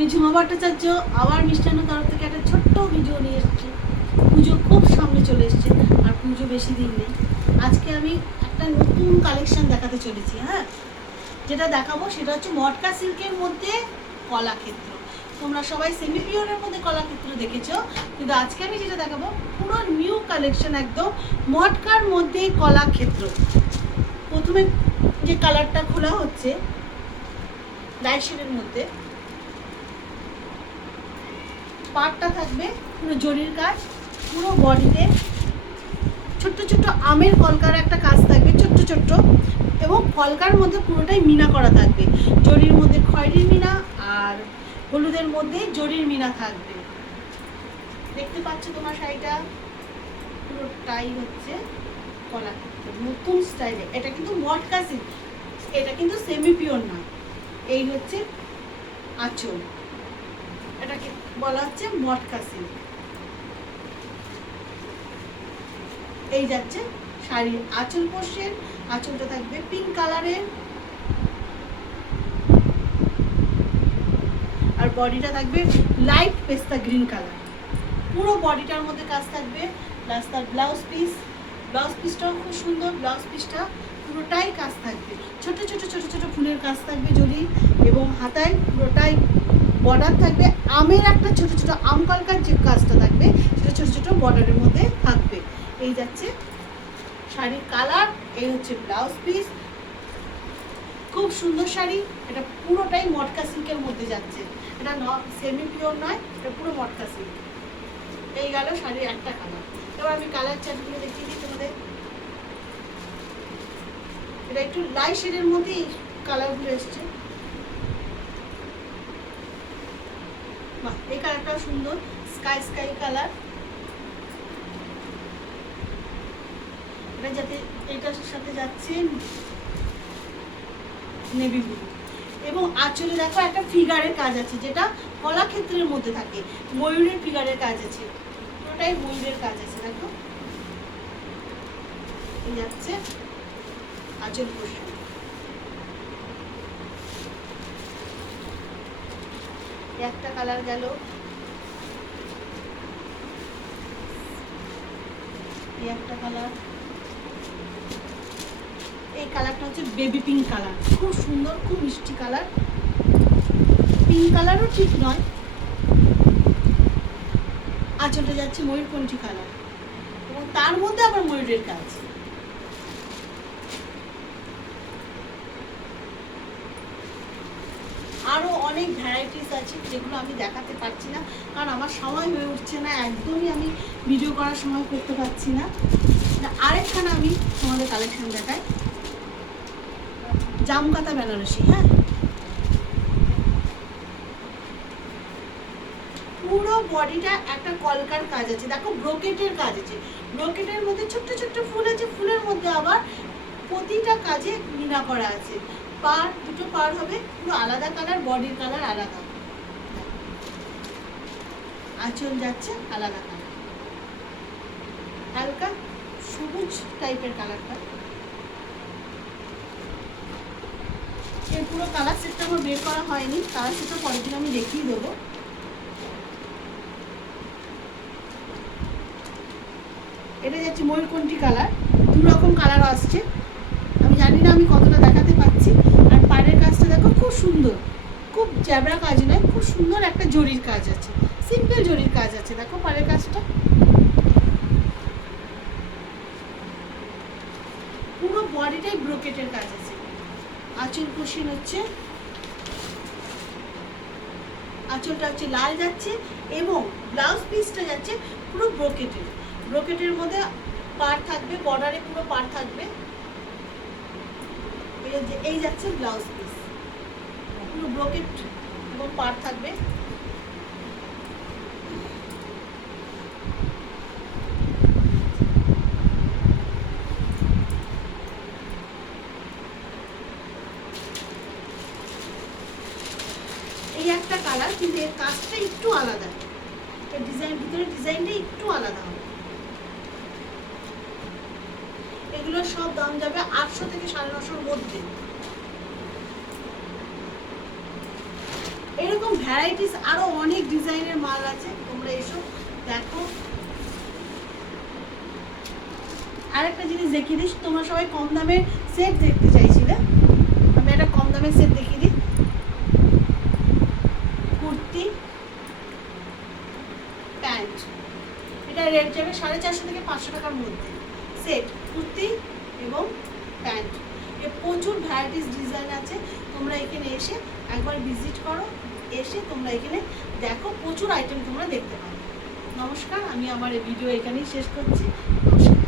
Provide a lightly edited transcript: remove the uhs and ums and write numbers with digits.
আমি ঝুমা ভট্টাচার্য আবার মিষ্টান্ন তরফ থেকে একটা ছোট্ট ভিডিও নিয়ে এসেছি। পুজো খুব সামনে চলে এসছে, আর পুজো বেশি দিন নেই। আজকে আমি একটা নতুন কালেকশন দেখাতে চলেছি। হ্যাঁ, যেটা দেখাবো সেটা হচ্ছে মটকা সিল্কের মধ্যে কলাক্ষেত্র। তোমরা সবাই সেমি পিওরের মধ্যে কলাক্ষেত্র দেখেছো, কিন্তু আজকে আমি যেটা দেখাবো পুরো নিউ কালেকশন, একদম মটকার মধ্যে কলাক্ষেত্র। প্রথমে যে কালারটা খোলা হচ্ছে লাইট শেডের মধ্যে, পাটটা থাকবে পুরো জরির কাজ, পুরো বডিতে ছোট্ট ছোট্ট আমের কলকার একটা কাজ থাকবে, ছোট্ট ছোট্ট, এবং কলকার মধ্যে পুরোটাই মিনা করা থাকবে। জরির মধ্যে খয়েরির মিনা আর হলুদের মধ্যে জরির মিনা থাকবে। দেখতে পাচ্ছ তোমার শাড়িটা পুরোটাই হচ্ছে কলাক্ষেত্র নতুন স্টাইলে। এটা কিন্তু মটকা সিল্ক, এটা কিন্তু সেমি পিওর না। এই হচ্ছে আঁচল, এটাকে বলা হচ্ছে মটকা সিল্ক। এই যাচ্ছে শাড়ির আঁচল পোর্শন। আঁচলটা থাকবে পিঙ্ক কালারের, আর বডিটা থাকবে লাইট পেস্তা গ্রিন কালার। পুরো বডিটার মধ্যে কাজ থাকবে, প্লাস তার ব্লাউজ পিস। ব্লাউজ পিসটাও খুব সুন্দর। ব্লাউজ পিসটা পুরোটাই কাজ থাকবে, ছোট ছোট ছোট ছোট ফুলের কাজ থাকবে জরি, এবং হাতায় পুরোটাই বর্ডার থাকবে। আমের একটা ছোট ছোট আম কলকার যে কাজটা থাকবে সেটা ছোট ছোট বর্ডারের মধ্যে থাকবে। এই যাচ্ছে শাড়ির কালার, এই হচ্ছে ব্লাউজ পিস। খুব সুন্দর শাড়ি। এটা পুরোটাই মটকা সিল্কের মধ্যে যাচ্ছে, এটা সেমি পিওর নয়, এটা পুরো মটকা সিল্ক। এই গেল শাড়ির একটা কালার। এবার আমি কালার চার্টগুলো দেখিয়ে দিই তোমাদের। এটা একটু লাইট শেডের মধ্যেই কালারগুলো এসছে। বাহ, এই কালারটাও সুন্দর, স্কাই স্কাই কালার। এটা যাতে এটার সাথে যাচ্ছে নেভি ব্লু, এবং আঁচলে দেখো একটা ফিগারের কাজ আছে, যেটা কলাক্ষেত্রের মধ্যে থাকে। ময়ূরের ফিগারের কাজ আছে, পুরোটাই ময়ূরের কাজ আছে। দেখো এই যাচ্ছে আঁচল পোর্শন। একটা কালার গেল, এই একটা কালার। এই কালারটা হচ্ছে বেবি পিঙ্ক কালার, খুব সুন্দর, খুব মিষ্টি কালার। পিঙ্ক কালারও ঠিক নয়। আঁচলটা যাচ্ছে ময়ূরকণ্ঠী কালার, এবং তার মধ্যে আবার ময়ূরের কাজ। আরও অনেক ভ্যারাইটিস আছে যেগুলো আমি দেখাতে পারছি না, কারণ আমার সময় হয়ে উঠছে না, একদমই আমি ভিডিও করার সময় করতে পারছি না। আরেকখানা আমি তোমাদের কালেকশন দেখাই, জামকাতা বেনারসি। হ্যাঁ, পুরো বডিটা একটা কলকার কাজ আছে, দেখো ব্রোকেটের কাজ আছে। ব্রোকেটের মধ্যে ছোট্ট ছোট্ট ফুল আছে, ফুলের মধ্যে আবার প্রতিটা কাজে মিনা করা আছে। পার দুটো পার হবে, পুরো আলাদা কালার, বডির কালার আলাদা। আঁচল যাচ্ছে আলাদা কালার, হালকা সবুজ টাইপের কালারটা। এর পুরো কালার সেটটা আমার বের করা হয়নি, কালার সেটটা পরের দিন আমি দেখিয়ে দেবো। এটা যাচ্ছে ময়ূরকণ্ঠী কালার, দু রকম কালার আসছে। আমি জানি না আমি কতটা দেখাতে পাচ্ছি। আর পাড়ের কাজটা দেখো খুব সুন্দর, খুব জ্যাবরা কাজ নয়, খুব সুন্দর একটা জরির কাজ আছে, সিম্পল জরির কাজ আছে। দেখো পাড়ের কাজটা পুরো বডিটাই ব্রোকেটের কাজ আছে। আঁচল পোর্শন হচ্ছে, আঁচলটা হচ্ছে লাল যাচ্ছে, এবং ব্লাউজ পিসটা যাচ্ছে পুরো ব্রোকেটের। ব্রোকেটের মধ্যে পার থাকবে, বর্ডারে পুরো পার থাকবে। এই যাচ্ছে ব্লাউজ পিস, পুরো ব্রোকেট এবং পার থাকবে। এই একটা কালার, কিন্তু এর কাজটা একটু আলাদা, এর ডিজাইন, ভিতরে ডিজাইনটা একটু আলাদা হবে। এগুলোর সব দাম যাবে 800 থেকে 950-র মধ্যে। এরকম ভ্যারাইটিস আরো অনেক ডিজাইনের মাল আছে, তোমরা এসো দেখো। আরেকটা জিনিস দেখিয়ে দিস, তোমরা সবাই কম দামের সেট দেখতে চাইছিলে, আমি একটা কম দামের সেট দেখিয়ে দিই। কুর্তি প্যান্ট, এটা রেট যাবে 450 থেকে 500 টাকার মধ্যে। সেট কুর্তি এবং প্যান্ট, এর প্রচুর ভ্যারাইটিস ডিজাইন আছে। তোমরা এখানে এসে একবার ভিজিট করো, এসে তোমরা এখানে দেখো, প্রচুর আইটেম তোমরা দেখতে পাবে। নমস্কার, আমি আমার এই ভিডিও এখানেই শেষ করছি। নমস্কার।